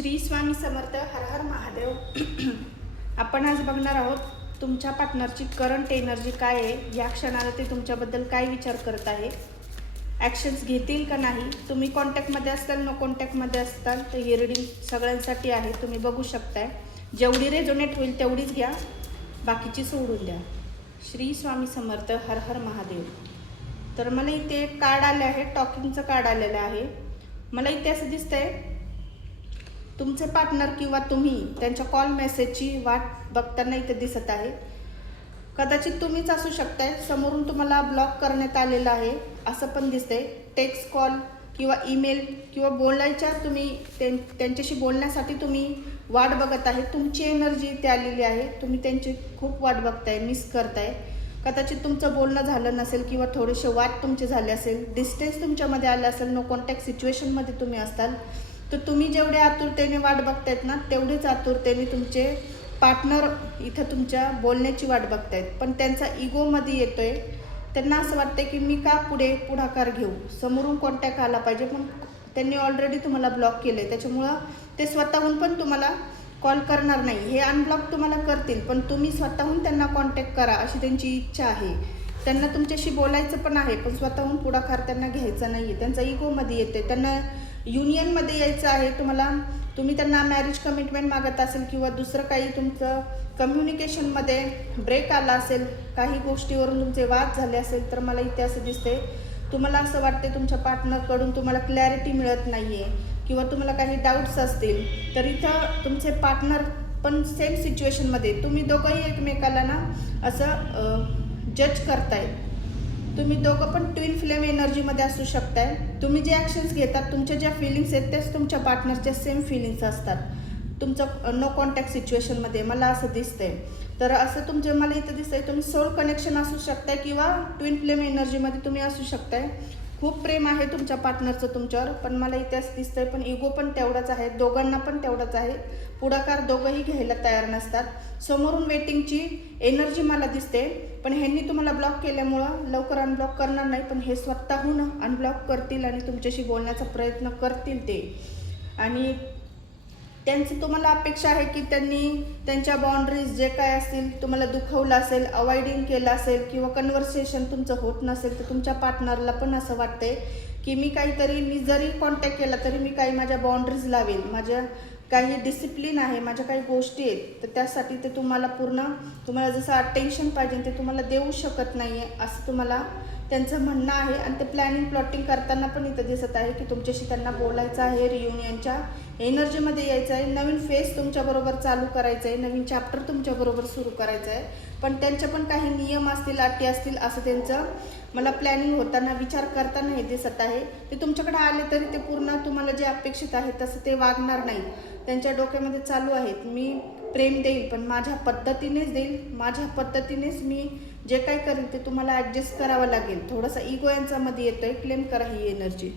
श्री स्वामी समर्थ. हर हर महादेव. आपण आज बघणार आहोत तुमच्या पार्टनरची करंट एनर्जी काय आहे, या क्षणाला ते तुमच्याबद्दल काय विचार करत आहे, ॲक्शन्स घेतील का नाही, तुम्ही कॉन्टॅक्टमध्ये असताल नो कॉन्टॅक्टमध्ये असताल तर ही रीडिंग सगळ्यांसाठी आहे. तुम्ही बघू शकताय. जेवढी रेझोनेट होईल तेवढीच घ्या, बाकीची सोडून द्या. श्री स्वामी समर्थ. हर हर महादेव. तर मला इथे एक कार्ड आले आहे, टॉकिंगचं कार्ड आलेलं आहे. मला इथे असं दिसतंय तुमचे पार्टनर किंवा तुम्ही त्यांच्या कॉल मेसेजची वाट बघताना इथे दिसत आहे. कदाचित तुम्हीच असू शकताय, समोरून तुम्हाला ब्लॉक करण्यात आलेलं आहे असं पण दिसतंय. टेक्स्ट कॉल किंवा ईमेल किंवा बोलायच्या तुम्ही त्यांच्याशी बोलण्यासाठी तुम्ही वाट बघत आहे. तुमची एनर्जी इथे आलेली आहे. तुम्ही त्यांची खूप वाट बघताय, मिस करताय. कदाचित तुमचं बोलणं झालं नसेल किंवा थोडेसे वाद तुमचे झाले असेल, डिस्टन्स तुमच्यामध्ये आलं असेल, नो कॉन्टॅक्ट सिच्युएशनमध्ये तुम्ही असताल. तर तुम्ही जेवढे आतुरतेने वाट बघतायत ना, तेवढेच आतुरतेने तुमचे पार्टनर इथं तुमच्या बोलण्याची वाट बघतायत. पण त्यांचा इगोमध्ये येतोय. त्यांना असं वाटतंय की मी का पुढाकार घेऊ, समोरून कॉन्टॅक्ट आला पाहिजे, पण त्यांनी ऑलरेडी तुम्हाला ब्लॉक केलं आहे. त्याच्यामुळं ते स्वतःहून पण तुम्हाला कॉल करणार नाही. हे अनब्लॉक तुम्हाला करतील, पण तुम्ही स्वतःहून त्यांना कॉन्टॅक्ट करा अशी त्यांची इच्छा आहे. त्यांना तुमच्याशी बोलायचं पण आहे, पण स्वतःहून पुढाकार त्यांना घ्यायचा नाही आहे. त्यांचा इगोमध्ये येते. त्यांना युनियनमध्ये यायचं आहे. तुम्ही त्यांना मॅरेज कमिटमेंट मागत असेल किंवा दुसरं काही तुमचं कम्युनिकेशनमध्ये ब्रेक आला असेल, काही गोष्टीवरून तुमचे वाद झाले असेल, तर मला इथे असं दिसते तुम्हाला असं वाटते तुमच्या पार्टनरकडून तुम्हाला क्लॅरिटी मिळत नाही आहे किंवा तुम्हाला काही डाऊट्स असतील, तर इथं तुमचे पार्टनर पण सेम सिच्युएशनमध्ये, तुम्ही दोघंही एकमेकाला ना असं जज करताय. तुम्ही दोघं पण ट्विन फ्लेम एनर्जीमध्ये असू शकताय. तुम्ही जे ॲक्शन्स घेतात, तुमच्या ज्या फिलिंग्स आहेत तेच तुमच्या पार्टनरच्या सेम फिलिंग्स असतात तुमचं नो कॉन्टॅक्ट सिच्युएशनमध्ये, मला असं दिसतंय. तर असं मला इथं दिसतंय तुम्ही सोल कनेक्शन असू शकताय किंवा ट्विन फ्लेम एनर्जीमध्ये तुम्ही असू शकताय. खूप प्रेम आहे तुमच्या पार्टनरचं तुमच्यावर, पण मला इथे असं दिसतंय पण इगो पण तेवढाच आहे, दोघांना पण तेवढाच आहे. पुढाकार दोघंही घ्यायला तयार नसतात. समोरून वेटिंगची एनर्जी मला दिसते, पण ह्यांनी तुम्हाला ब्लॉक केल्यामुळं लवकर अनब्लॉक करणार नाही, पण हे स्वतःहून अनब्लॉक करतील आणि तुमच्याशी बोलण्याचा प्रयत्न करतील ते. आणि त्यांची तुम्हाला अपेक्षा आहे की त्यांनी त्यांच्या बाउंड्रीज जे काय असतील, तुम्हाला दुखवलं असेल, अवॉइडिंग केलं असेल किंवा कन्व्हर्सेशन तुमचं होत नसेल, तर तुमच्या पार्टनरला पण असं वाटतंय की मी जरी कॉन्टॅक्ट केला तरी मी काही माझ्या बाउंड्रीज लावेल, माझ्या काही डिसिप्लिन आहे, माझ्या काही गोष्टी आहेत, तर त्यासाठी ते तुम्हाला जसं अटेन्शन पाहिजे ते तुम्हाला देऊ शकत नाही आहे असं तुम्हाला त्यांचं म्हणणं आहे. आणि ते प्लॅटिंग करताना पण इथं दिसत आहे की तुमच्याशी त्यांना बोलायचं आहे, रियुनियनच्या एनर्जीमध्ये यायचं आहे, नवीन फेज तुमच्याबरोबर चालू करायचं आहे, नवीन चॅप्टर तुमच्याबरोबर सुरू करायचं आहे. पण त्यांचे पण काही नियम असतील, अटी असतील, असं त्यांचं मला प्लॅनिंग होताना, विचार करताना हे दिसत आहे. ते तुमच्याकडे आले तरी ते पूर्ण तुम्हाला जे अपेक्षित आहे तसं ते वागणार नाही. त्यांच्या डोक्यामध्ये चालू आहेत मी प्रेम देईल, पण माझ्या पद्धतीनेच देईल, माझ्या पद्धतीनेच मी जे काही करेल ते तुम्हाला ॲडजस्ट करावं लागेल. थोडासा इगो यांच्यामध्ये येतोय. क्लेम करा ही एनर्जी.